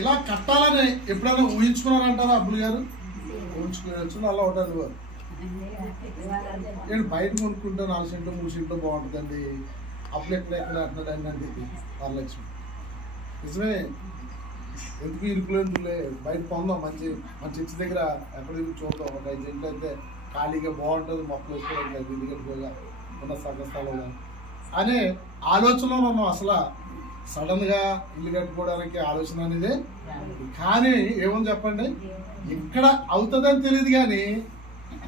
ఇలా కట్టాలని ఎప్పుడైనా ఊహించుకున్నారంటారా అబ్బులు గారు? ఊహించుకోవచ్చు. అలా ఉంటారు వారు. నేను బయట కొనుక్కుంటే 4 సెంట్లు 3 సెంట్లు బాగుంటుందండి. అప్పులు ఎక్కడ అంటున్నాడు అండి వరలక్ష్మి. నిజమే. ఎందుకు ఇరుకులేదులే, బయట పొందాం. మంచి మంచి ఇచ్చి దగ్గర ఎక్కడ చూద్దాం. ఒక 5 సెంట్లు అయితే ఖాళీగా బాగుంటుంది, మొక్కలు వేసుకోవడానికి ఇల్లు కట్టుకోగా ఉన్న సగ స్థలంలో అనే ఆలోచనలో ఉన్నాం. అసలు సడన్గా ఇల్లు కట్టుకోవడానికి ఆలోచన అనేది. కానీ ఏమని చెప్పండి, ఇక్కడ అవుతుందని తెలియదు కానీ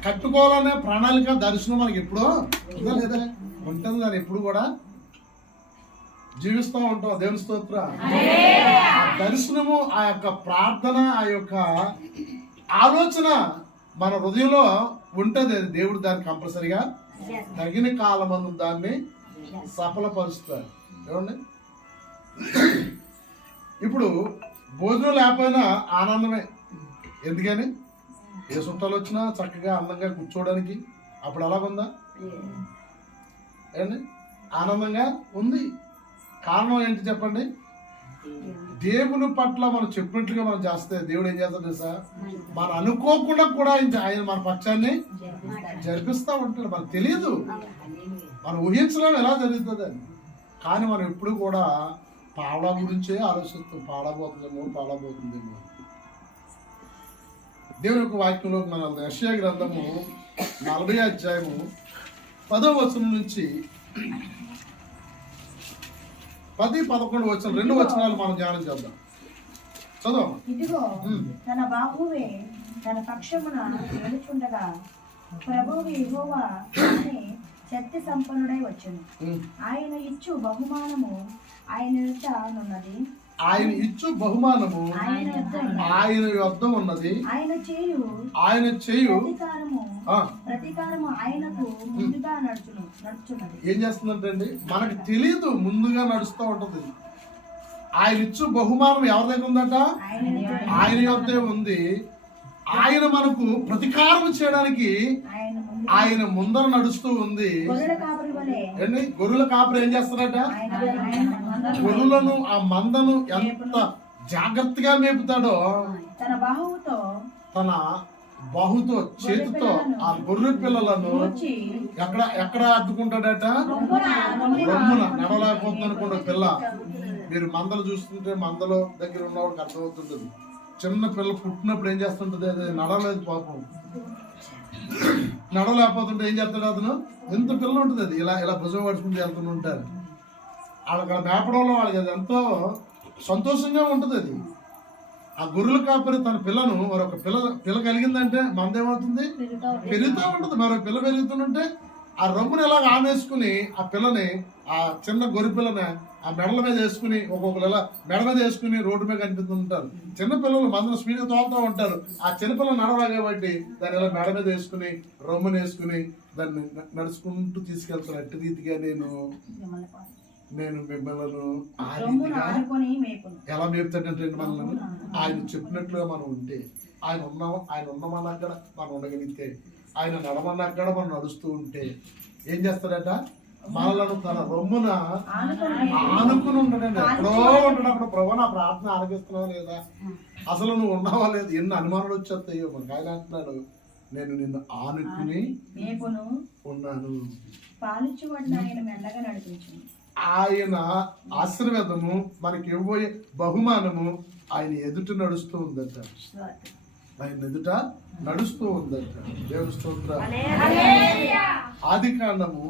కట్టుకోవాలనే ప్రణాళిక దర్శనం మనకి ఎప్పుడో ఉందా లేదా? ఉంటుంది. దాన్ని ఎప్పుడు కూడా జీవిస్తూ ఉంటాం. దేవుని స్తోత్ర. ఆ దర్శనము, ఆ యొక్క ప్రార్థన, ఆ యొక్క ఆలోచన మన హృదయంలో ఉంటుంది. దేవుడు దాన్ని కంపల్సరిగా తగిన కాలమందు దాన్ని సఫలపరుస్తాడు. ఏమండి, ఇప్పుడు భోజనం లేకపోయినా ఆనందమే. ఎందుకని ఏ చుట్టాలు వచ్చినా చక్కగా అందంగా కూర్చోవడానికి అప్పుడు అలాగుందా? ఏమండి, ఆనందంగా ఉంది. కారణం ఏంటి చెప్పండి? దేవుని పట్ల మనం చెప్పినట్లుగా మనం చేస్తే దేవుడు ఏం చేస్తాడు తెలుసా? మనం అనుకోకుండా కూడా ఆయన మన పక్షాన్ని జరిపిస్తూ ఉంటాడు. మనకు తెలియదు, మనం ఊహించడం ఎలా జరుగుతుంది అని. కానీ మనం ఎప్పుడు కూడా పావలా గురించే ఆలోచిస్తాం. పాడబోతుందేమో. దేవుని యొక్క వాక్యంలో మన యెషయా గ్రంథము 40వ అధ్యాయము 10వ వచనం నుంచి 10-11 వచనం 2 వచనాలు మనం ధ్యానం చేద్దాం. చదువు. ఇదిగో తన బాహువే తన పక్షమున వెలుచుండగా ప్రభువు యెహోవా శక్తి సంపన్నుడై వచ్చును. ఆయన ఇచ్చు బహుమానము ఆయన యొద్ద ఉన్నది. ఆయన ఇచ్చు బహుమానము ఆయన యొద్ద ఉన్నది. ఆయన చేయు ప్రతీకారము ఆయనకు ముందుగా నడుచున్నది. ఏం చేస్తుందంటే మనకు తెలియదు, ముందుగా నడుస్తూ ఉంటది. ఆయన ఇచ్చు బహుమానం ఎవరి దగ్గర ఉందట? ఆయన యొద్దే ఉంది. ఆయన మనకు ప్రతీకారం చేయడానికి ఆయన ముందర నడుస్తూ ఉంది. గొర్రెల కాపరి ఏం చేస్తారట? గొర్రెలను, ఆ మందను ఎంత జాగ్రత్తగా మేపుతాడో, తన బాహుతో చేతితో ఆ గొర్రె పిల్లలను ఎక్కడ అడ్డుకుంటాడట? రొమ్మున. నడవలేకపోతుంది అనుకోండి పిల్ల. మీరు మందలు చూస్తుంటే మందలో దగ్గర ఉన్నవాడికి అర్థమవుతుంటుంది. చిన్న పిల్ల పుట్టినప్పుడు ఏం చేస్తుంటది? అది నడవలేదు పాపం. నడవలేకపోతుంటే ఏం చేస్తాడు అతను? ఎంత పిల్ల ఉంటుంది, అది ఇలా ఇలా భుజం పడుచుకుంటూ వెళ్తూ ఉంటారు. వాళ్ళకి మేపడంలో వాళ్ళకి అది ఎంతో సంతోషంగా ఉంటుంది. అది ఆ గొర్రెల కాపరి తన పిల్లను మరొక పిల్ల కలిగిందంటే మందేమవుతుంది? పెరుగుతూ ఉంటుంది. మరొక పిల్ల పెరుగుతుంటే ఆ రొమ్ముని ఎలా ఆనేసుకుని ఆ పిల్లని, ఆ చిన్న గొర్రె పిల్లని ఆ మెడల మీద వేసుకుని, ఒక్కొక్కరు ఇలా మెడ మీద వేసుకుని రోడ్డు మీద కనిపిస్తుంటారు. చిన్నపిల్లలు మందరం స్పీడ్గా తోలుతూ ఉంటారు. ఆ చిన్నపిల్లలు నడవాలి కాబట్టి దాన్ని ఇలా మెడ మీద వేసుకుని రొమ్ముని వేసుకుని దాన్ని నడుచుకుంటూ తీసుకెళ్తారు. అట్టి రీతిగా నేను మిమ్మల్ని ఎలా మేపుతాడంటే మనల్ని ఆయన చెప్పినట్లుగా మనం ఉంటే, ఆయన ఉన్నమన్నాక మనం ఉండగలిగితే, ఆయన నడమన్నాక మనం నడుస్తూ ఉంటే ఏం చేస్తాడట? మనలను తన రొమ్మున ఆనుకుని ఉంటాడండి. ఎక్కడో ఉంటున్నప్పుడు ప్రభు నా ప్రార్థన ఆలకిస్తున్నావు లేదా, అసలు నువ్వు ఉన్నావా లేదు, ఎన్ని అనుమానాలు వచ్చేస్తాయో మనకు. ఆయన అంటున్నాడు, నేను నిన్ను ఆనుకుని ఉన్నాను. ఆయన ఆశీర్వాదము, మనకి ఇవ్వబోయే బహుమానము ఆయన ఎదుట నడుస్తూ ఉందట. ఆయన ఎదుట నడుస్తూ ఉందట. దేవుని స్తోత్రం. ఆదికాండము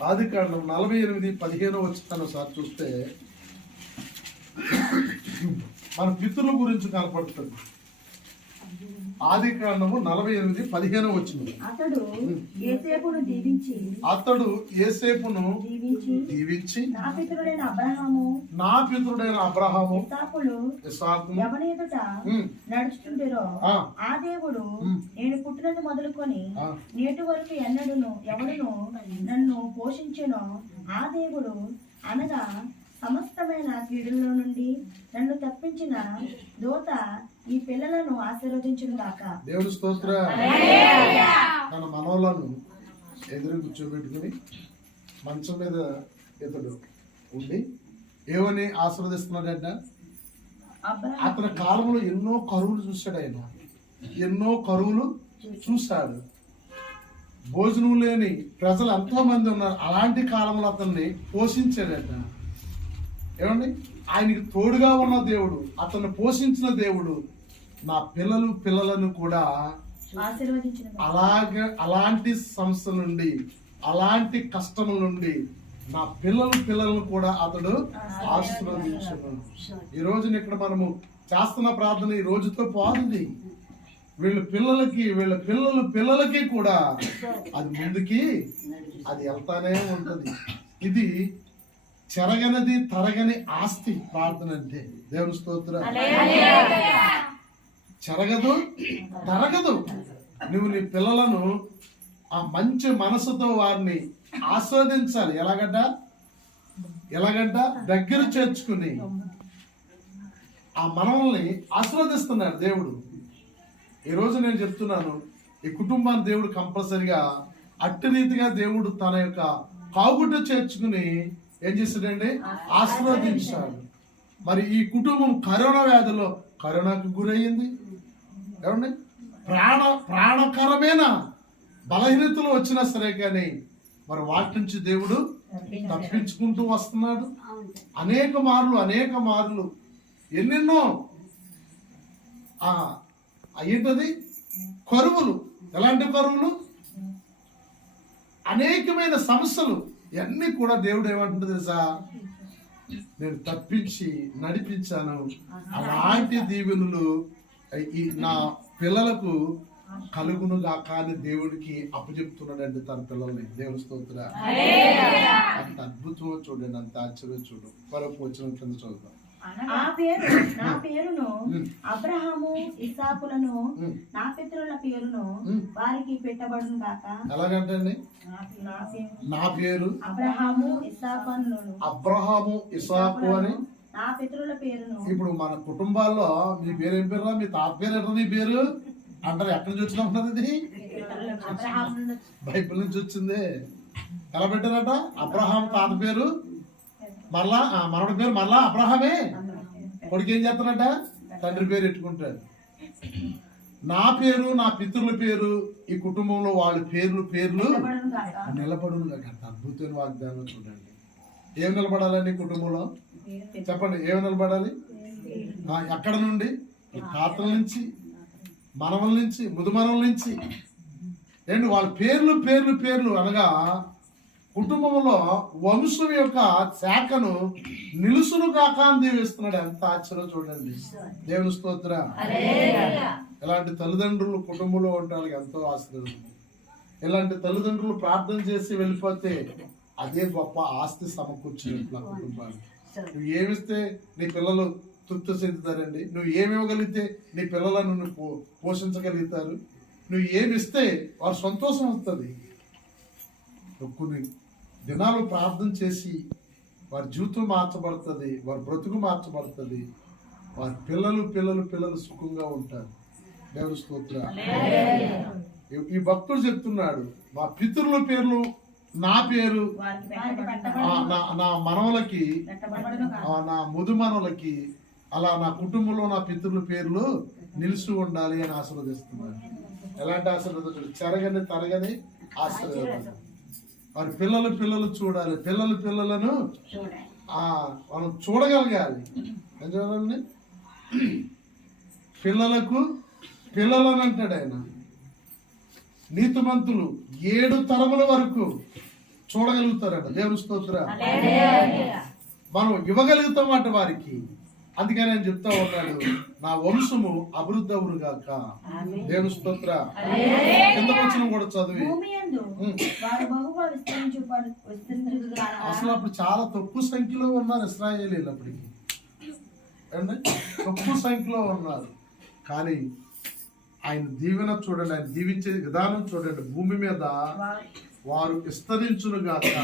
48:15 వచనం సార్ చూస్తే మన పితృల గురించి కనపడుతుంది. ఆదికాండము 48:15 వచనం. అతడు యోసేపును దీవించి నా పితరుడైన అబ్రహాము ఇస్సాకును ఎవని ఎదుట నడుచుచుండిరో ఆ దేవుడు నేను పుట్టినది మొదలుకొని నేటి వరకు ఎవడును నన్ను పోషించెనో ఆ దేవుడు అనగా సమస్తమైన కీడుల్లో నుండి నన్ను తప్పించిన దూత ఈ పిల్లలను ఆశీర్వదించును గాక. దేవుని స్తోత్రం. తన మనోలను ఎదురు కూర్చోబెట్టుకుని మంచం మీద ఇతడు ఉండి ఏమని ఆశీర్వదిస్తున్నాడంట? అబ్రహాము అతని కాలంలో ఎన్నో కరువులు చూశాడు ఆయన, ఎన్నో కరువులు చూశాడు. భోజనం లేని ప్రజలు ఎంతో మంది ఉన్నారు. అలాంటి కాలంలో అతన్ని పోషించాడట. ఏమండి, ఆయనకి తోడుగా ఉన్న దేవుడు, అతన్ని పోషించిన దేవుడు నా పిల్లలను కూడా ఆశీర్వదించిన అలాంటి సమస్య నుండి, అలాంటి కష్టముల నుండి నా పిల్లలను కూడా అతడు ఆశీర్వదించును. ఈ రోజున ఇక్కడ మనము చేస్తున్న ప్రార్థన ఈ రోజుతో పోతుంది. వీళ్ళ పిల్లలకి కూడా అది ముందుకి అది వెళ్తానే ఉంటది. ఇది చెరగనది తరగని ఆస్తి ప్రార్థన అంటే. దేవుని స్తోత్రం. చెరగదు తరగదు. నువ్వు నీ పిల్లలను ఆ మంచి మనసుతో వారిని ఆస్వాదించాలి. ఎలాగంట దగ్గర చేర్చుకుని ఆ మనల్ని ఆస్వాదిస్తున్నాడు దేవుడు. ఈ రోజు నేను చెప్తున్నాను, ఈ కుటుంబాన్ని దేవుడు కంపల్సరిగా అట్టి రీతిగా దేవుడు తన యొక్క కాగుడ్డ చేర్చుకుని ఏం చేశాడండి? ఆశీర్వదించాడు. మరి ఈ కుటుంబం కరోనాకు గురయ్యింది. ఏమండి, ప్రాణకరమైన బలహీనతలు వచ్చినా సరే కానీ మరి వాటి నుంచి దేవుడు తప్పించుకుంటూ వస్తున్నాడు. అనేక మార్లు ఎన్నెన్నో ఏంటది కరువులు. ఎలాంటి కరువులు? అనేకమైన సమస్యలు. ఇవన్నీ కూడా దేవుడు ఏమంటుంది తెలుసా? నేను తప్పించి నడిపించాను. అలాంటి దీవెనలు నా పిల్లలకు కలుగును గాక అని దేవుడికి అప్పచెప్తున్నాడండి తన పిల్లల్ని. దేవుని స్తోత్రం. అంత అద్భుతం చూడండి, అంత ఆశ్చర్యం చూడు. మరొక వచ్చిన కింద చూద్దాం. నా పేరును అబ్రహాము ఇస్సాకులను నా పితరుల పేరును వారికి పెట్టబడును గాక. ఎలాగంటండి? నా పేరు అబ్రహాము ఇస్సాకు అని నా పితరుల పేరును. ఇప్పుడు మన కుటుంబాల్లో మీ పేరు ఏం పేరు? మీ తాత పేరు ఎట్లా? నీ పేరు అంటారు. ఎక్కడి నుంచి వచ్చినా ఉన్నది? ఇది బైబిల్ నుంచి వచ్చింది. ఎలా పెట్టారట? అబ్రహాం తాత పేరు మరలా మనవడి పేరు మరలా అబ్రహామే. కొడుకు ఏం చేస్తారట? తండ్రి పేరు ఎట్టుకుంటాడు. నా పేరు, నా పితరుల పేరు, ఈ కుటుంబంలో వాళ్ళ పేర్లు నిలబడును కాక. అద్భుతమైన వాగ్దానం చూడండి. ఏం నిలబడాలండి కుటుంబంలో? చెప్పండి, ఏమి నిలబడాలి? ఎక్కడ నుండి? తాతల నుంచి, మనవల నుంచి, ముదుమనవల నుంచి ఏంటి వాళ్ళ పేర్లు అనగా కుటుంబంలో వంశం యొక్క శాఖను నిలుసును కాక అని దీవిస్తున్నాడు. ఎంత ఆశ్చర్యం చూడండి. దేవుని స్తోత్రం. ఇలాంటి తల్లిదండ్రులు కుటుంబంలో ఉండడానికి ఎంతో ఆశ్చర్యం. ఇలాంటి తల్లిదండ్రులు ప్రార్థన చేసి వెళ్ళిపోతే అదే గొప్ప ఆస్తి సమకూర్చినట్లు ఆ కుటుంబానికి. నువ్వు ఏమిస్తే నీ పిల్లలు తృప్తి చెందుతారండి. నువ్వు ఏమివ్వగలిగితే నీ పిల్లలను పోషించగలుగుతారు. నువ్వు ఏమిస్తే వారు సంతోషం వస్తుంది. కొన్ని దినాలు ప్రార్థన చేసి వారి జీవితం మార్చబడుతుంది, వారి బ్రతుకు మార్చబడుతుంది, వారి పిల్లలు సుఖంగా ఉంటారు. దేవుని స్తోత్రం. ఈ భక్తుడు చెప్తున్నాడు, మా పితరుల పేర్లు, నా పేరు నా మనవలకి, నా ముదుమనవలకి, అలా నా కుటుంబంలో నా పితరుల పేర్లు నిలిచి ఉండాలి అని ఆశీర్వదిస్తున్నాడు. ఎలాంటి ఆశీర్వాదం? చెరగని తరగని ఆశీర్వాదం. వారి పిల్లలు చూడాలి. పిల్లలను మనం చూడగలగాలి. ఏం చూడాలండి? పిల్లలని అంటాడు ఆయన. నీతిమంతులు 7 తరముల వరకు చూడగలుగుతారట. దేవుని స్తోత్రం. మనం ఇవ్వగలుగుతాం అట వారికి. అందుకని ఆయన చెప్తా ఉన్నాడు, నా వంశము అభివృద్ధి అవును గాక. దేవుని స్తోత్రం. కింద వచనం కూడా చదివి. అసలు అప్పుడు చాలా తక్కువ సంఖ్యలో ఉన్నారు ఇశ్రాయేలీయులు. అప్పటికి తక్కువ సంఖ్యలో ఉన్నారు. కానీ ఆయన దీవెన చూడండి, ఆయన దీవించే విధానం చూడండి. భూమి మీద వారు విస్తరించును గాక.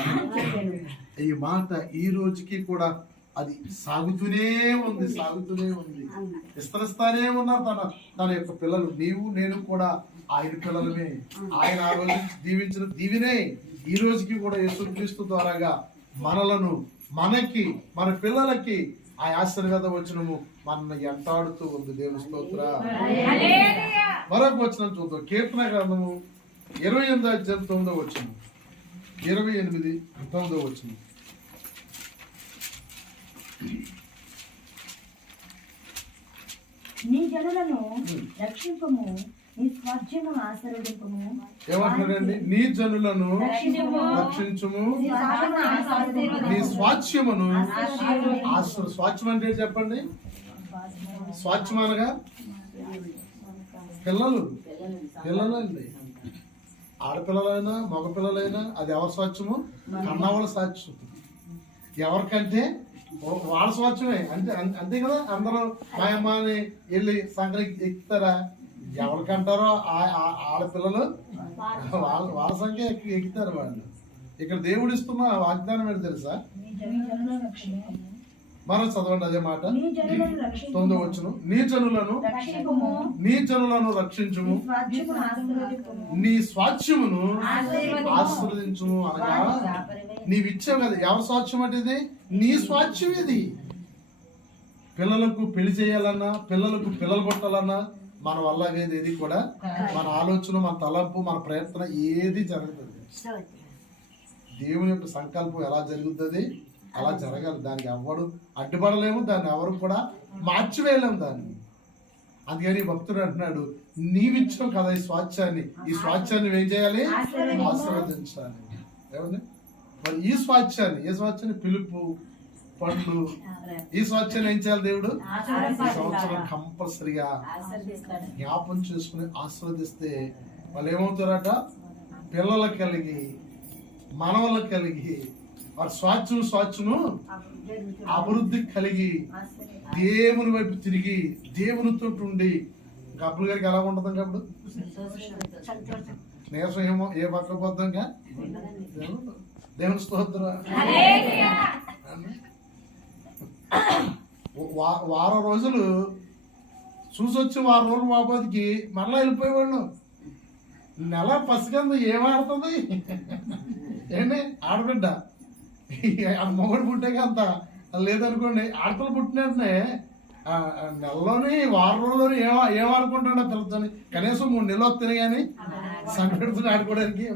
ఈ మాట ఈ రోజుకి కూడా అది సాగుతూనే ఉంది. విస్తరిస్తానే ఉన్నారు తన యొక్క పిల్లలు. నీవు నేను కూడా ఆయన పిల్లలమే. ఆయన ఆ రోజు దీవించిన దీవినే ఈ రోజుకి కూడా యేసుక్రీస్తు ద్వారాగా మనలను మనకి మన పిల్లలకి ఆ ఆశీర్వాద వచనము మన ఎంటాడుతూ ఉంది. దేవుని స్తోత్ర. మరొక వచనం చూద్దాం. కీర్తన గ్రంథము 28 అధ్యాయం 9వ వచనం. 28 9వ వచనం. నీ జనులను రక్షింపము, నీ స్వాస్థ్యమును ఆశీర్వదింపము. ఏమంటున్నారండి? నీ జనులను రక్షించుము, నీ స్వాస్థ్యమును స్వాస్థ్యం అంటే చెప్పండి. స్వాస్థ్యం అనగా పిల్లలండి. ఆడపిల్లలైనా మగపిల్లలైనా అది ఎవరి స్వాస్థ్యము? కన్నవాళ్ళ స్వాస్థ్యం. ఎవరికంటే వాళ్ళ స్వాస్థ్యమే. అంతే కదా. అందరూ మా అమ్మని వెళ్ళి సంక్రాంతి ఎక్కుతారా? ఎవరికంటారో ఆడపిల్లలు వాళ్ళ సంఖ్య ఎక్కుతారు వాళ్ళు. ఇక్కడ దేవుడు ఇస్తున్న వాగ్దానం ఏంటి తెలుసా? మరో చదవండి అదే మాట. 9వ వచనం. నీ జనులను రక్షించుము, నీ స్వాస్థ్యమును ఆశీర్వదించుము. అనగా నీవిచ్చావు కదా. ఎవరి స్వాస్థ్యం అంటే ఇది? నీ స్వాస్థ్యం ఇది. పిల్లలకు పెళ్లి చేయాలన్నా, పిల్లలకు పిల్లలు కొట్టాలన్నా మన వల్ల ఏది కూడా, మన ఆలోచన, మన తలంపు, మన ప్రయత్నం ఏది జరుగుతుంది. దేవుని యొక్క సంకల్పం ఎలా జరుగుతుంది అలా జరగాలి. దానికి ఎవడు అడ్డుపడలేము, దాన్ని ఎవరు కూడా మార్చివేయలేము దాన్ని. అందుకని భక్తుడు అంటున్నాడు, నీవిచ్చావు కదా ఈ స్వాస్థ్యాన్ని, ఈ స్వాస్థ్యాన్ని ఏం చేయాలి? ఆశీర్వదించాలి. ఏమండి? మరి ఈ స్వాస్థ్యాన్ని, ఏ స్వాస్థ్యాన్ని? పిలుపు, పండ్లు, ఈ స్వాస్థ్యాన్ని ఏం చేయాలి? దేవుడు సంవత్సరం కంపల్సరిగా జ్ఞాపం చేసుకుని ఆశీర్వదిస్తే వాళ్ళు ఏమవుతారట? పిల్లలు కలిగి, మనవలు కలిగి, వారి స్వాచ్ఛను అభివృద్ధి కలిగి, దేవుని వైపు తిరిగి, దేవునితో ఉండి. ఇంకా అప్పుల గారికి ఎలా ఉంటుంది? అప్పుడు నీరసం ఏమో ఏ పక్క పోద్దాంగా. దేవుని స్తోత్రం. వారం రోజులు చూసొచ్చి వారం రోజులు బాబోదికి మరలా వెళ్ళిపోయేవాళ్ళు. నెల పసికందు ఏమాడుతుంది ఏంటి? ఆడబిడ్డ మొగడు పుట్టాక అంత లేదనుకోండి. ఆడపిల్ల పుట్టినట్టునే నెలలోని వారం రోజుల్లోని ఏమనుకుంటాడో పిల్లతోని కనీసం 3 నెలలు వస్తున్నాయి కానీ సంకటుతో ఆడుకోవడానికి.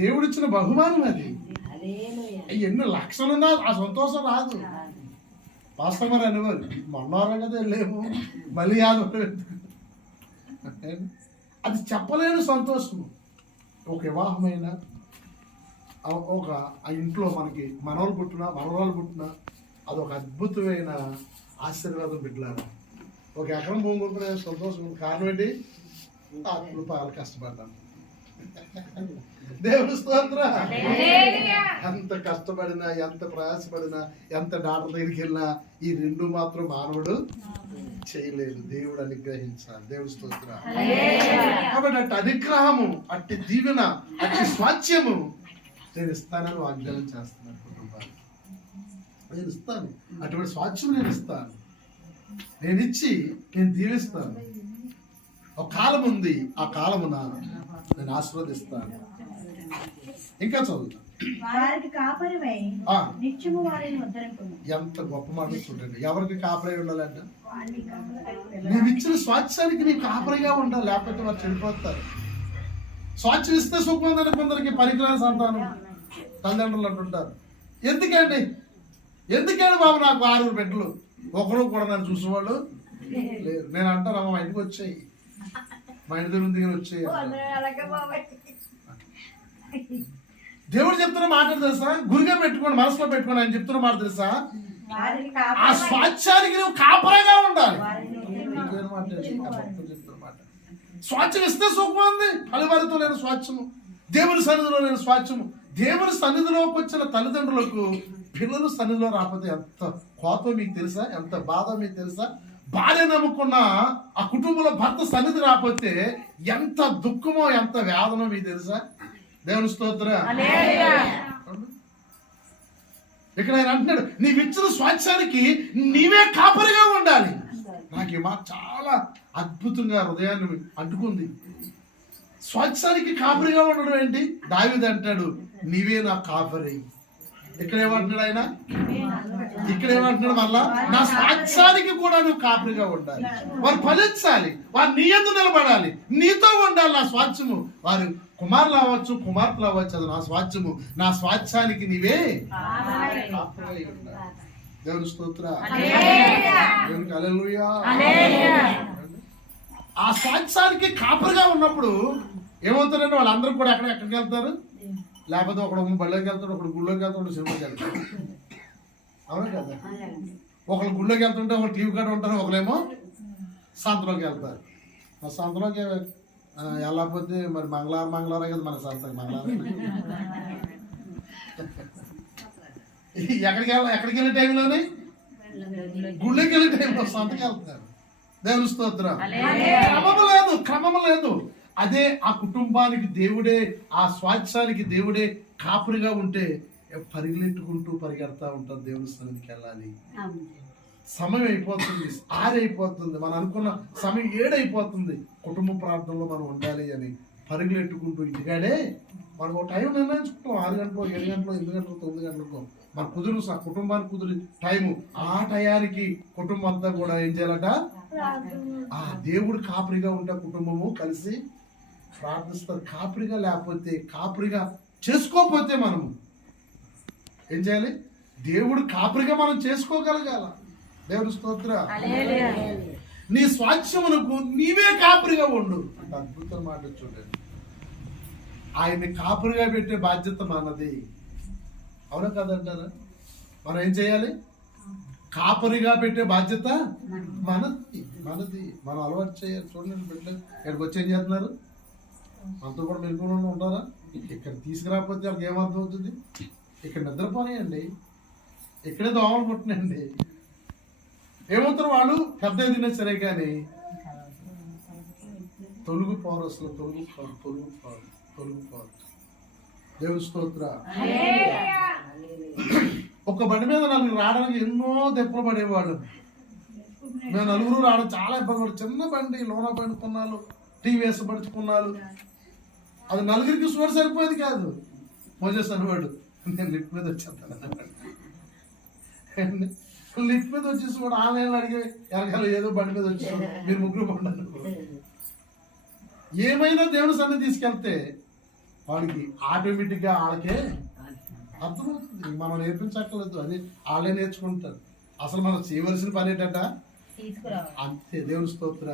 దేవుడిచ్చిన బహుమానం అది. ఎన్ని లక్షలున్నా ఆ సంతోషం రాదు. వాస్తవం అనేవారు మొన్నవారం కదా వెళ్ళేము, మళ్ళీ అది చెప్పలేని సంతోషము. ఒక వివాహమైన ఒక ఆ ఇంట్లో మనకి మనవలు పుట్టినా మనవరాలు పుట్టినా అదొక అద్భుతమైన ఆశీర్వాదం బిడ్డలారా. 1 ఎకరం భూమి కొనుక్కునే సంతోషం. కారణం ఏంటి? పాలు కష్టపడ్డాను. దేవుని స్తోత్రం. ఎంత కష్టపడినా, ఎంత ప్రయాసపడినా, ఎంత డాక్టర్ దగ్గరికి వెళ్ళినా ఈ 2 మాత్రం మానవుడు చేయలేదు. దేవుడు అనుగ్రహించాలి. దేవుని స్తోత్రం. కాబట్టి అట్టి అనుగ్రహము, అట్టి దీవెన, అట్టి స్వాస్థ్యము నేను ఇస్తానని వాగ్దానం చేస్తున్నాను. కుటుంబాలు నేను ఇస్తాను, అటువంటి స్వాస్థ్యం నేను ఇస్తాను. నేను ఇచ్చి నేను దీవిస్తాను. ఒక కాలం ఉంది, ఆ కాలమున నేను ఆశీర్వదిస్తాను. ఇంకా చదువుతాను. ఎంత గొప్ప మాట చూడండి. ఎవరికి కాపరి ఉండాలంట? నువ్వు ఇచ్చిన స్వాస్థ్యానికి నీకు కాపరిగా ఉండాలి, లేకపోతే వారు చెడిపోతారు. స్వాస్థ్యం ఇస్తే సుఖం ఉందని కొందరికి పనికిరాని సంతానం తల్లిదండ్రులు అంటుంటారు. ఎందుకండి బాబు నాకు 6 బిడ్డలు, ఒకరు కూడా నన్ను చూసేవాళ్ళు లేదు. నేను అంటాను, మా ఇంటికి వచ్చాయి, మా ఇంటి దగ్గర వచ్చాయి. దేవుడు చెప్తున్న మాట తెలుసా? గురిగా పెట్టుకోండి, మనసులో పెట్టుకోండి. ఆయన చెప్తున్న మాట తెలుసా? ఆ స్వాస్థ్యానికి నువ్వు కాపరగా ఉండాలి. స్వాస్థ్యం ఇస్తే సుఖం ఉంది. పలువారితో లేని స్వాస్థ్యము, దేవుని సన్నిధిలో లేని స్వాస్థ్యము. దేవుని సన్నిధిలోకి వచ్చిన తల్లిదండ్రులకు పిల్లలు సన్నిధిలో రాకపోతే ఎంత కోపం మీకు తెలుసా? ఎంత బాధ మీకు తెలుసా? భార్య నమ్ముకున్న ఆ కుటుంబంలో భర్త సన్నిధి రాకపోతే ఎంత దుఃఖమో, ఎంత వేదనో మీకు తెలుసా? దేవుని స్తోత్రం. ఇక్కడ ఆయన అంటున్నాడు, నీవిచ్చిన స్వాస్థ్యానికి నీవే కాపరిగా ఉండాలి. నాకు ఈ మాట చాలా అద్భుతంగా హృదయాన్ని అంటుకుంది. స్వాస్థ్యానికి కాపరిగా ఉండడం ఏంటి? దావీదు అంటాడు, నీవే నా కాపరి. ఇక్కడ ఏమంటున్నాడు ఆయన? ఇక్కడ ఏమంటున్నాడు? మళ్ళా నా స్వాస్థ్యానికి కూడా నువ్వు కాపరిగా ఉండాలి. వారు ఫలించాలి, వారు నీ యందు నిలబడాలి, నీతో ఉండాలి నా స్వాస్థ్యము. వారు కుమారులు అవ్వచ్చు, కుమార్తెలు అవ్వచ్చు, అది నా స్వాస్థ్యము. నా స్వాస్థ్యానికి నీవే కాపరి ఉండాలి. దేవుని స్తోత్ర, దేవునికి హల్లెలూయా. ఆ స్వాస్థ్యానికి కాపరిగా ఉన్నప్పుడు ఏమవుతారంటే వాళ్ళందరూ కూడా ఎక్కడికి వెళ్తారు? లేకపోతే ఒకడు బళ్ళకి వెళ్తాడు, ఒకడు గుళ్ళోకి వెళ్తాడు, ఒకడు సినిమాకి వెళ్తాడు. అవునా కదా? ఒకళ్ళు గుళ్ళోకి వెళ్తుంటే ఒకళ్ళు టీవీ కాడ ఉంటారు, ఒకళ్ళేమో సంతలోకి వెళ్తారు. ఆ సంతలోకి వెళ్ళకపోతే మరి మంగళవారం కదా మన సంత. మంగళవారం ఎక్కడికి వెళ్ళే టైంలోనే గుళ్ళకి వెళ్ళే టైంలో సంతకి వెళ్తారు. దేవుని స్తోత్రం. క్రమము లేదు. అదే ఆ కుటుంబానికి దేవుడే, ఆ స్వాస్థ్యానికి దేవుడే కాపురిగా ఉంటే పరిగెట్టుకుంటూ పరిగెడతా ఉంటారు. దేవుని సన్నిధికి వెళ్ళాలి. సమయం అయిపోతుంది, 6 అయిపోతుంది, మనం అనుకున్న సమయం 7 అయిపోతుంది. కుటుంబ ప్రార్థనలో మనం ఉండాలి అని పరిగెట్టుకుంటూ ఇంటికాడే మనం ఒక టైం నిర్ణయించుకుంటాం. 6 గంటలు, 7 గంటలు, 8 గంటలు, 9 గంటలకు మన కుదురు కుటుంబానికి కుదిరి టైము. ఆ టయానికి కుటుంబం అంతా కూడా ఏం చేయాలట? ఆ దేవుడు కాపరిగా ఉంటే కుటుంబము కలిసి ప్రార్థిస్తారు. కాపరిగా లేకపోతే, కాపరిగా చేసుకోకపోతే మనము ఏం చేయాలి? దేవుడు కాపరిగా మనం చేసుకోగలగాల. దేవుడు స్తోత్ర. నీ స్వాస్థ్యమునకు నీవే కాపరిగా ఉండు. అంత అద్భుతం మాట చూడండి. ఆయన్ని కాపరిగా పెట్టే బాధ్యత మనది. అవునా కదంటారా? మనం ఏం చేయాలి? కాపరిగా పెట్టే బాధ్యత మనది. మనం అలవాటు చేయాలి. చూడండి, బిడ్డలు ఇక్కడికి వచ్చి ఏం చేస్తున్నారు? మనతో కూడా మెరుగుకుండా ఉంటారా? ఇక్కడ తీసుకురాకపోతే వాళ్ళకి ఏమర్థం అవుతుంది? ఇక్కడ నిద్రపోనేయండి, ఇక్కడే దోమలు పుట్టినండి. ఏమవుతారు వాళ్ళు? పెద్ద తినే సరే కానీ తొలుగుపోరు. అసలు తొలుగుపోరు. దేవుని స్తోత్ర. ఒక బండి మీద 4 రావడానికి ఎన్నో దెబ్బలు పడేవాళ్ళు. మేము 4 రావడం చాలా ఇబ్బంది పడి, చిన్న బండి లోన పడుకున్నాను, టీవీఎస్ పడుచుకున్నాను. అది 4కి సూట్ సరిపోయేది కాదు. మోజేస్ అనేవాడు, నేను లిఫ్ట్ మీద వచ్చేస్తాను. లిఫ్ట్ మీద వచ్చేసి కూడా ఆన్లైన్లో అడిగే ఎరగాలి, ఏదో బండి మీద వచ్చాను, మీరు 3 పండారు. ఏమైనా దేవుని సన్నిధి తీసుకెళ్తే వాడికి ఆటోమేటిక్గా వాళ్ళకే అర్థమవుతుంది. మనం నేర్పించక్కర్లేదు, అది వాళ్ళే నేర్చుకుంటారు. అసలు మనం చేయవలసిన పని ఏంటంట? అంతే. దేవుని స్తోత్ర.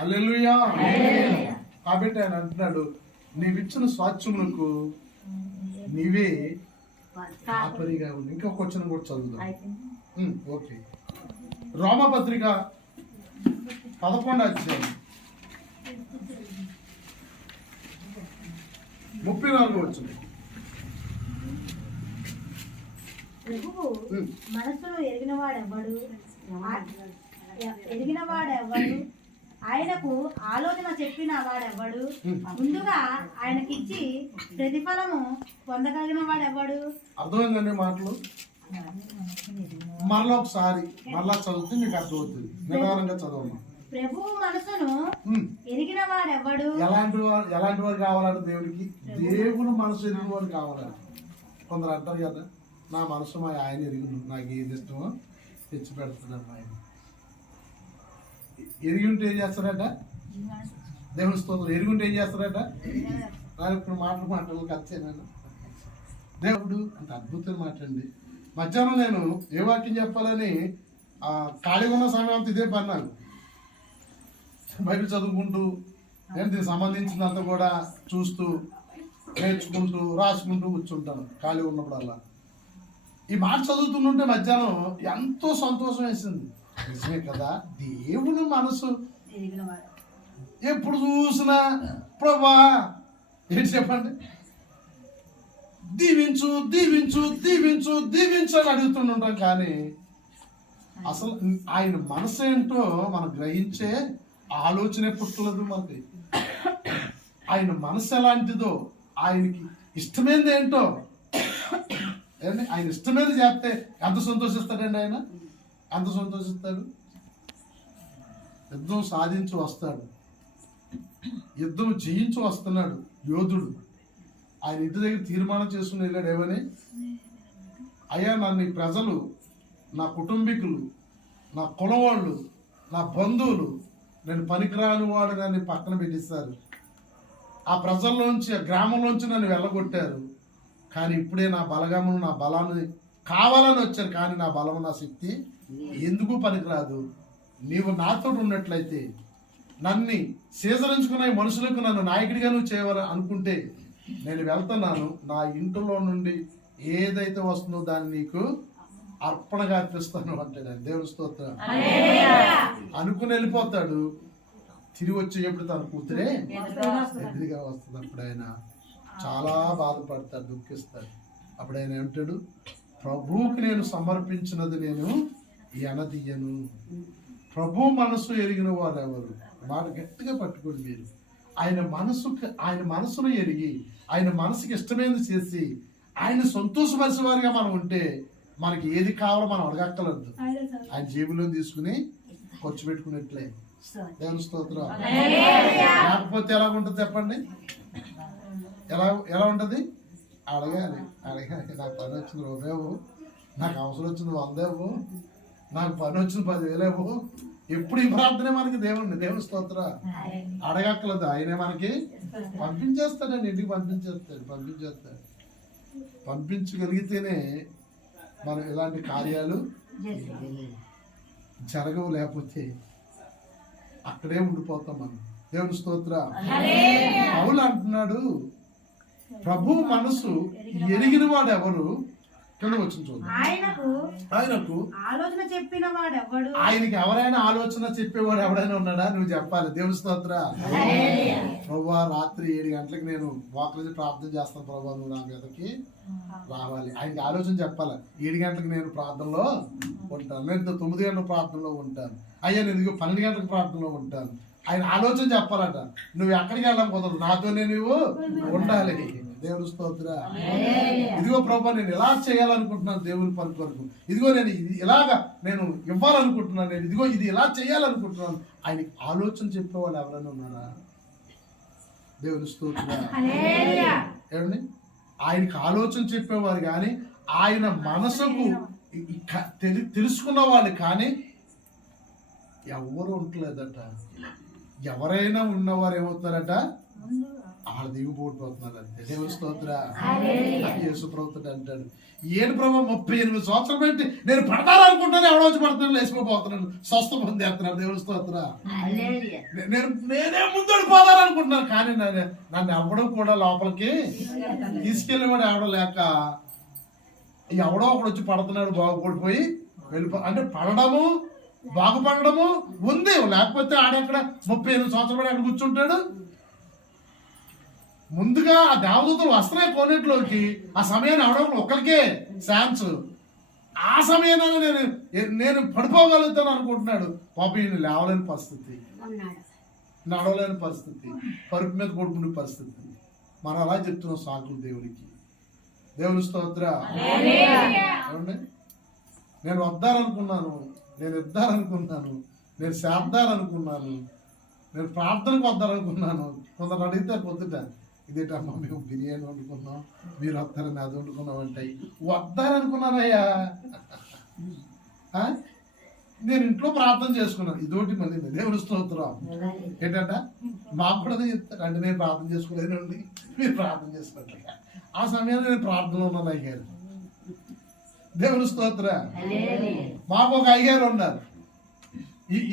హల్లెలూయా. కాబట్టి ఆయన అంటున్నాడు, నీవిచ్చిన స్వాస్థ్యమునకు నీవే కాపరిగా ఉంది. ఇంకొక వచనం కూడా చదువుదాం. ఓకే. రోమపత్రిక 11వ అధ్యాయం 34వ వచనం. ప్రభువు మనసును ఎరిగినవాడెవ్వడు, ఆయనకు ఆలోచన చెప్పిన వాడెవ్వడు, ముందుగా ఆయనకిచ్చి ప్రతిఫలము పొందగలిగిన వాడెవ్వడు. అర్థమైందండి మాటలు? మరలా ఒకసారి మరలా చదివితే మీకు అర్థమవుతుంది. నిదానంగా చదవమ్మా. ప్రభువు మనసును ఎరిగిన వాడెవ్వడు. ఎలాంటి వారు కావాలంటే దేవుడికి? దేవుని మనసు ఎరిగిన వాడు కావాలంట. కొందరు అంటారు కదా, నా మనసు మా ఆయన ఎరుగును, నాకు ఏది ఇష్టమో తెచ్చి పెడుతున్నాను ఆయన. ఎరిగి ఉంటే ఏం చేస్తారట? దేవుని స్తోత్రం. ఎరిగి ఉంటే ఏం చేస్తారట? నాకు ఇప్పుడు మాటలు వచ్చాను. దేవుడు అంత అద్భుతం మాట అండి. మధ్యాహ్నం నేను ఏ వాక్యం చెప్పాలని ఖాళీగా ఉన్న సమయం అంతా ఇదే పన్నాను. బైబిల్ చదువుకుంటూ దీనికి సంబంధించినంత కూడా చూస్తూ నేర్చుకుంటూ రాసుకుంటూ కూర్చుంటాను ఖాళీ ఉన్నప్పుడల్లా. ఈ మాట చదువుతుంటే మధ్యాహ్నం ఎంతో సంతోషం వేసింది. నిజమే కదా, దేవుని మనసు ఎప్పుడు చూసినా ప్రభా ఏంటి చెప్పండి, దీవించు దీవించు దీవించు దీవించు అని అడుగుతుంటాం. కానీ అసలు ఆయన మనసు ఏంటో మనం గ్రహించే ఆలోచనే పుట్టలేదు మనకి. ఆయన మనసు ఎలాంటిదో, ఆయనకి ఇష్టమైనది ఏంటో, ఆయన ఇష్టమైనది చేస్తే ఎంత సంతోషిస్తాడండి ఆయన? ఎంత సంతోషిస్తాడు? యుద్ధం సాధించి వస్తాడు, యుద్ధం జయించి వస్తున్నాడు యోధుడు. ఆయన ఇంటి దగ్గర తీర్మానం చేసుకుని వెళ్ళాడు ఏమని, అయ్యా నన్ను ఈ ప్రజలు, నా కుటుంబీకులు, నా కులవాళ్ళు, నా బంధువులు, నేను పనికిరాని వాడు నన్ను పక్కన పెట్టిస్తారు. ఆ ప్రజల్లోంచి, ఆ గ్రామంలోంచి నన్ను వెళ్ళగొట్టారు. కానీ ఇప్పుడే నా బలగమును, నా బలాన్ని కావాలని వచ్చారు. కానీ నా బలము, నా శక్తి ఎందుకు పనికిరాదు. నీవు నాతో ఉన్నట్లయితే, నన్ను సీజరించుకున్న ఈ మనుషులకు నన్ను నాయకుడిగా నువ్వు చేయవాలి అనుకుంటే నేను వెళ్తున్నాను. నా ఇంటిలో నుండి ఏదైతే వస్తుందో దాన్ని నీకు అర్పణగా అర్పిస్తాను అంటాడు. దేవుని స్తోత్రం. అనుకుని వెళ్ళిపోతాడు. తిరిగి వచ్చేటప్పుడు తన కూతురే ఎదురుగా వస్తుంది. అప్పుడు ఆయన చాలా బాధపడతాడు, దుఃఖిస్తాడు. అప్పుడు ఆయన ఏమంటాడు, ప్రభువుకి నేను సమర్పించినది నేను ఎనదీయను. ప్రభు మనసు ఎరిగిన వారు ఎవరు? మాట గట్టిగా పట్టుకోండి మీరు. ఆయన మనసును ఎరిగి, ఆయన మనసుకి ఇష్టమైనది చేసి, ఆయన సంతోషపరిచే వారిగా మనం ఉంటే మనకి ఏది కావాలో మనం అడగక్కర్లేదు. ఆయన జేబులో తీసుకుని ఖర్చు పెట్టుకున్నట్లే. దేవుని స్తోత్రం. లేకపోతే ఎలా ఉంటుంది చెప్పండి? ఎలా ఉంటుంది? అడగాలి. నాకు పని వచ్చింది రూపాయవు, నాకు అవసరం వచ్చింది 100, నాకు పని వచ్చింది 10,000. ఎప్పుడు ఈ ప్రార్థనే మనకి దేవుని స్తోత్రం. అడగక్కర్లేదు. ఆయనే మనకి పంపించేస్తాడండి, ఇంటికి పంపించేస్తాడు. పంపించగలిగితేనే మనం ఇలాంటి కార్యాలు జరగవు. లేకపోతే అక్కడే ఉండిపోతాం మనం. దేవుని స్తోత్రం. పౌలు అంటున్నాడు, ప్రభు మనసు ఎరిగిన వాడు ఎవరు? కింద వచ్చిన చూద్దాం. ఆయనకు ఆలోచన చెప్పిన వాడు ఎవడు? ఆయనకి ఎవరైనా ఆలోచన చెప్పేవాడు ఎవడైనా ఉన్నాడా? నువ్వు చెప్పాలి. దేవుని స్తోత్రం. ప్రభువా, రాత్రి 7 గంటలకు నేను వాకరించి ప్రార్థన చేస్తాను ప్రభువా, నువ్వు నా మీదకి రావాలి. ఆయనకి ఆలోచన చెప్పాలి. 7 గంటలకు నేను ప్రార్థనలో ఉంటాను, నేను 9 గంటల ప్రార్థనలో ఉంటాను, అయ్యా నేను 12 గంటలకు ప్రార్థనలో ఉంటాను. ఆయన ఆలోచన చెప్పాలట. నువ్వు ఎక్కడికి వెళ్ళడం కుదరదు, నాతోనే నువ్వు ఉండాలి. దేవుని స్తోత్ర. ఇదిగో ప్రభా, నేను ఎలా చేయాలనుకుంటున్నాను దేవుని పని కొరకు, ఇదిగో నేను ఇలాగా నేను ఇవ్వాలనుకుంటున్నాను, నేను ఇదిగో ఇది ఇలా చేయాలనుకుంటున్నాను. ఆయనకి ఆలోచన చెప్పేవాళ్ళు ఎవరైనా ఉన్నారా? దేవుని స్తోత్ర. ఏమండి, ఆయనకి ఆలోచన చెప్పేవారు కానీ, ఆయన మనసుకు తెలుసుకున్న వాళ్ళు కానీ ఎవరు ఉండలేదట. ఎవరైనా ఉన్నవారు ఏమవుతారట? వాళ్ళు దిగిపోతున్నారట. దేవుని స్తోత్ర. యేసు ప్రభువుడు అంటాడు, ఏడు ప్రభు 38 సంవత్సరాలు పెట్టి నేను పడతాననుకుంటాను, ఎవడో వచ్చి పడుతున్నాను, లేచిపోతున్నాను, స్వస్థ పొందేస్తున్నాను. దేవుని స్తోత్ర. నేనే ముందడిపోదాలనుకుంటున్నాను, కానీ నన్ను ఎవడో కూడా లోపలికి తీసుకెళ్ళి కూడా ఎవడో లేక, ఎవడో ఒకడు వచ్చి పడుతున్నాడు, బాగుపడిపోయి అంటే పడడము, బాగుపడము ఉంది. లేకపోతే ఆడెక్కడ 38 సంవత్సరాలు అక్కడ కూర్చుంటాడు. ముందుగా ఆ దేవదూతలు వస్తున్నాయి కోనేటిలోకి. ఆ సమయాన్ని అవడం ఒక్కరికే ఛాన్స్. ఆ సమయాన్ని నేను పడిపోగలుగుతాను అనుకుంటున్నాడు. పాప ఈయన లేవలేని పరిస్థితి, నడవలేని పరిస్థితి, పరుపు మీద కొడుకునే పరిస్థితి. మనం అలా చెప్తున్నాం సాకులు దేవునికి. దేవుని స్తోత్ర. ఏమండి, నేను వద్దారనుకున్నాను, నేను ఇద్దారనుకున్నాను, నేను చేద్దారనుకున్నాను, నేను ప్రార్థనకు వద్దారనుకున్నాను. కొందరు అడిగితే పొద్దుట, ఇదేటమ్మా మేము బిర్యానీ వండుకున్నాం, మీరు వస్తారని అది వండుకున్నాం అంటే వద్దారనుకున్నానయ్యా. నేను ఇంట్లో ప్రార్థన చేసుకున్నాను. ఇదోటి మళ్ళీ దేవుని స్తోత్రం. ఏంటంట మాకు కూడా చెప్తారు అంటే, నేను ప్రార్థన చేసుకోలేనండి, మీరు ప్రార్థన చేసుకుంటారు. ఆ సమయాన్ని నేను ప్రార్థనలో ఉన్నాను. అయ్యారు దేవుని స్తోత్ర. మాకు ఒక అయ్యారు ఉన్నారు.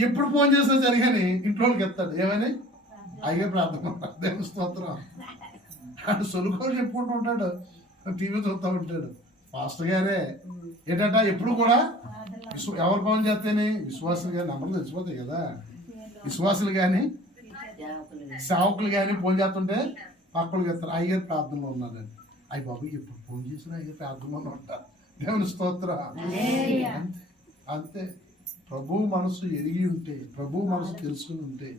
ఎప్పుడు ఫోన్ చేసినా జరిగాని ఇంట్లోకి ఎత్తాడు. ఏమని? అయ్యే ప్రార్థన. దేవుని స్తోత్రం. అటు సొలుకొని చెప్పుకుంటూ ఉంటాడు, టీవీ చూస్తూ ఉంటాడు. పాస్టర్ గారే ఏంటంట ఎప్పుడు కూడా ఎవరు ఫోన్ చేస్తేనే విశ్వాసులు కానీ నమ్మకం తెలిసిపోతాయి కదా. విశ్వాసులు కానీ సేవకులు కానీ ఫోన్ చేస్తుంటే పక్కలకు ఎత్తారు, అయ్యారు ప్రార్థనలో ఉన్నారని. అయ్యి బాబు ఎప్పుడు ఫోన్ చేసినా అయ్యారు ప్రార్థనలో ఉంటారు. దేవుని స్తోత్రం. అంతే. ప్రభు మనసు ఎరిగి ఉంటే, ప్రభు మనసు తెలుసుకుని ఉంటే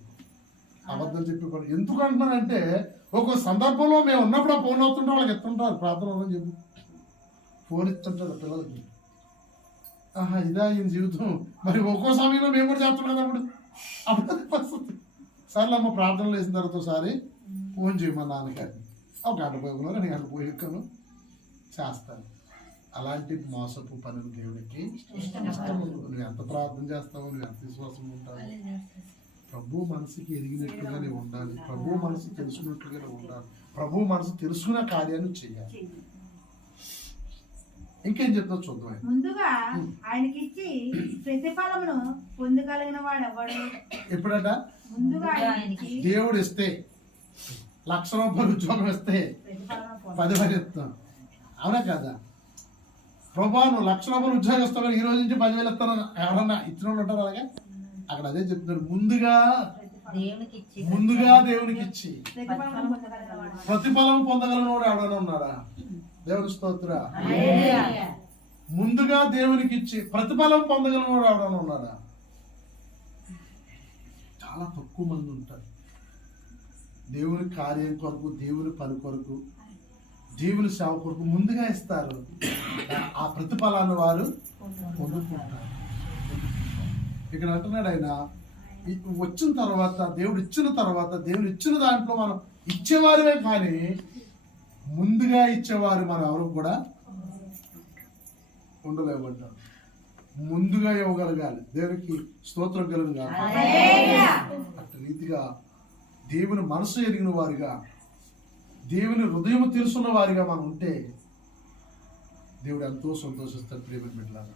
అబద్ధం చెప్పి. ఎందుకు అంటున్నానంటే, ఒక సందర్భంలో మేము ఉన్నప్పుడు ఫోన్ అవుతుంటే వాళ్ళకి ఎత్తుంటారు ప్రార్థన అని చెప్పి ఫోన్ ఇస్తుంటారు పిల్లలకి. ఇదా ఈయన జీవితం. మరి ఒక్కో సమయంలో మేము కూడా చేస్తున్నాం. అప్పుడు పరిస్థితి సర్లే అమ్మ ప్రార్థనలు వేసిన తర్వాత ఒకసారి ఫోన్ చేయమని నాన్నగారిని ఒక గంట పోయి 2 గంటలు పోయి ఎక్కను చేస్తాను. అలాంటి మోసపు పనులు దేవుడికి ఇష్టం ఉండదు. నువ్వు ఎంత ప్రార్థన చేస్తావో, నువ్వు ఎంత విశ్వాసం ఉంటావు, ప్రభు మనసుకి ఎదిగినట్లుగానే ఉండాలి, ప్రభు మనసు తెలుసుకున్నట్లుగానే ఉండాలి, ప్రభు మనసు తెలుసుకున్న కార్యాన్ని చేయాలి. ఇంకేం చెప్తా చూద్దాం. ముందుగా ఆయనకిచ్చి ప్రతిఫలమును పొందగలిగిన వాడు ఎవడు? ఎప్పుడట ముందుగా ఆయనకి దేవుడు ఇస్తే ₹1,00,000 ఉద్యోగం ఇస్తే ప్రతిఫలమును 10,000 ఇస్తాం, అవునా కదా? ప్రభా నువ్వు ₹1,00,000 ఉద్యోగం ఇస్తావు, ఈ రోజు నుంచి 10,000 ఇస్తాను ఎవరన్నా ఇచ్చిన వాళ్ళు ఉంటారు. అలాగే అక్కడ అదే చెప్తున్నాడు, ముందుగా దేవునికి ఇచ్చి ప్రతిఫలమును పొందగలిగిన వాడు. ప్రతిఫలం పొందగలిగిన వాడు ఎవడైనా ఉన్నాడా? దేవుని స్తోత్ర. ముందుగా దేవునికి ఇచ్చి ప్రతిఫలం పొందగలిగిన వాడు ఎవడైనా ఉన్నాడా? చాలా తక్కువ మంది ఉంటారు. దేవుని కార్యం కొరకు, దేవుని పని కొరకు, దేవుని సేవ కొరకు ముందుగా ఇస్తారు. ఆ ప్రతిఫలాన్ని వారు పొందుకుంటారు. ఇక్కడ అంటున్నాడు ఆయన, వచ్చిన తర్వాత దేవుడు ఇచ్చిన తర్వాత దేవుడు ఇచ్చిన దాంట్లో మనం ఇచ్చేవారువే, కానీ ముందుగా ఇచ్చేవారు మనం ఎవరు కూడా ఉండలేమంటారు. ముందుగా ఇవ్వగలగాలి, దేవునికి స్తోత్రం కలుగుగాలి. అటు రీతిగా దేవుని మనసు ఎరిగిన వారిగా, దేవుని హృదయం తెలుసున్న వారిగా మనం ఉంటే దేవుడు ఎంతో సంతోషిస్తాడు. ప్రేమ బిడ్డలారా,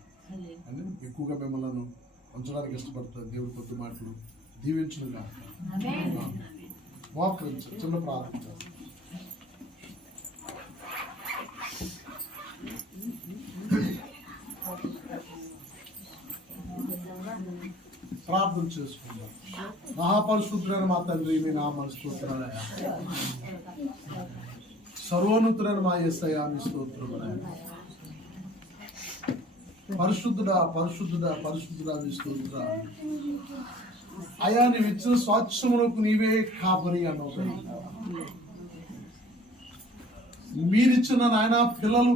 అని ఎక్కువగా మిమ్మల్ని ఉంచడానికి ఇష్టపడతాడు. దేవుడి కొద్ది మాటలు దీవించునుగా. మోకరించు, చిన్న ప్రార్థన చేస్తాం. ప్రార్థన చేసుకుందాం. మహాపరిశుద్ధుడైన మా తండ్రి, మీ నామమునకు స్తోత్రాలయ్యా. సర్వోన్నతుడైన మా యేసయ్యా, మీ స్తోత్రములయ్యా. పరిశుద్ధుడా పరిశుద్ధుడా పరిశుద్ధుడా, మీ స్తోత్రాలు అయ్యా. నీవు ఇచ్చిన స్వాచ్ఛములకు నీవే కాపరి అన్నావు. మీరిచ్చిన నాయన పిల్లలు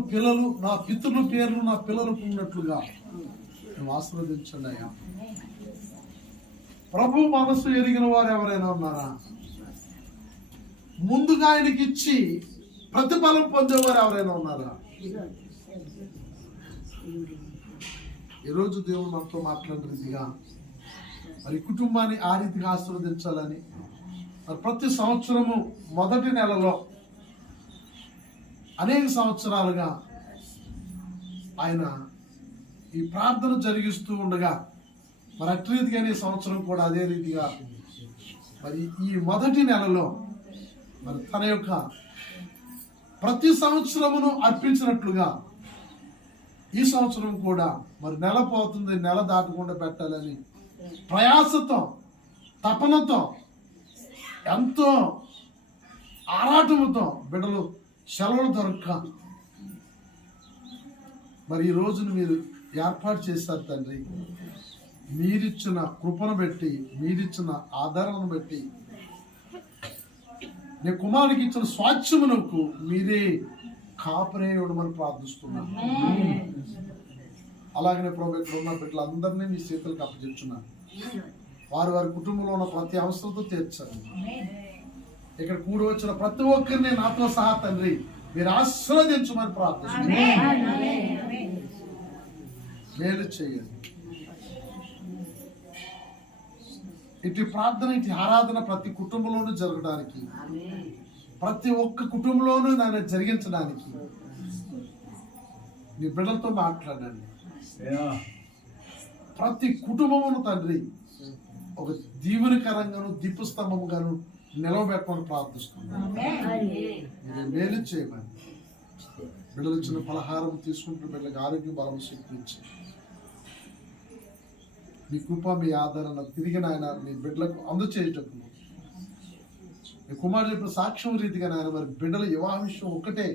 నా పితృల పేర్లు నా పిల్లలకు ఉన్నట్లుగా నువ్వు ఆశీర్వదించండి అయ్యా. ప్రభు మనసు ఎరిగిన వారు ఎవరైనా ఉన్నారా? ముందుగా ఆయనకి ఇచ్చి ప్రతిఫలం పొందేవారు ఎవరైనా ఉన్నారా? ఈరోజు దేవుడు మనతో మాట్లాడిన రీతిగా మరి కుటుంబాన్ని ఆ రీతిగా ఆశీర్వదించాలని, మరి ప్రతి సంవత్సరము మొదటి నెలలో అనేక సంవత్సరాలుగా ఆయన ఈ ప్రార్థన జరిగిస్తూ ఉండగా, మరి అటు రీతిగానే ఈ సంవత్సరం కూడా అదే రీతిగా మరి ఈ మొదటి నెలలో మరి తన యొక్క ప్రతి సంవత్సరమును అర్పించినట్లుగా ఈ సంవత్సరం కూడా మరి నెల పోతుంది, నెల దాటకుండా పెట్టాలని ప్రయాసతో, తపనతో, ఎంతో ఆరాటముతో బిడ్డలు సెలవులు దొరక్క మరి ఈ రోజును మీరు ఏర్పాటు చేశారు తండ్రి. మీరిచ్చిన కృపను బట్టి, మీరిచ్చిన ఆదరణను బట్టి, నీ కుమారుడికి ఇచ్చిన స్వాచ్ఛమునకు మీరే కాపరే ఉండమని ప్రార్థిస్తున్నాను. అలాగనే ప్రభు ఇక్కడ ఉన్న బిడ్డలందరినీ మీ చేతులకు అప్పచెప్తున్నాను. వారి కుటుంబంలో ఉన్న ప్రతి అవసరంతో తీర్చండి. ఇక్కడ కూడి వచ్చిన ప్రతి ఒక్కరిని నాతో సహా తండ్రి మీరు ఆశీర్వదించమని ప్రార్థిస్తున్నాను. మేలు చేయండి. ఇటు ప్రార్థన, ఇటు ఆరాధన ప్రతి కుటుంబంలోనూ జరగడానికి, ప్రతి ఒక్క కుటుంబంలోనూ దాన్ని జరిగించడానికి మీ బిడ్డలతో మాట్లాడండి. ప్రతి కుటుంబమును తండ్రి ఒక దీవెనకరంగాను దీపస్తంభముగాను నిలవబెట్టమని ప్రార్థిస్తున్నాను. మీరు మేలు చేయమని, బిడ్డలు ఇచ్చిన పలహారం తీసుకుంటున్న బిడ్డలకు ఆరోగ్య బలం శక్తి ఇచ్చి మీ కృప, మీ ఆదరణ తిరిగి నాయన మీ బిడ్డలకు అందచేయటకు మీ కుమారుడు చెప్పిన సాక్ష్యం రీతిగా నాయన మరి బిడ్డల వివాహ విషయం ఒక్కటే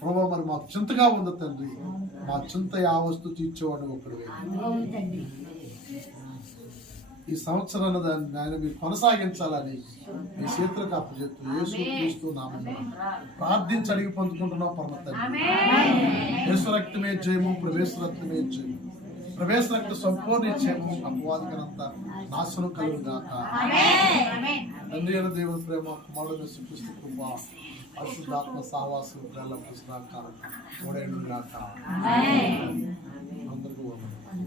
ప్రభావ మరి మాకు చింతగా ఉంది తండ్రి. మా చింత యావస్తు తీర్చేవాడు ఒక్కడే. ఈ సంవత్సరాన్ని దాన్ని ఆయన మీరు కొనసాగించాలని మీ చేతులకు అప్పచెప్తూ యేసు క్రీస్తు నామమున ప్రార్థించి అడిగి పొందుకుంటున్నాం పరమ తండ్రి. యేసు రక్తమే జయము, యేసు రక్తమే జయము. ప్రవేశ రక్త సంపూర్ణ క్షేమం అపవాదికరంత నాశనం కలుగుగాక. తండ్రి అయిన దేవుని ప్రేమ, కుమారుడు యేసుక్రీస్తు కృప, పరిశుద్ధాత్మ సహవాసం ఎల్లప్పుడూ సదాకాలం తోడేయుడుగాక.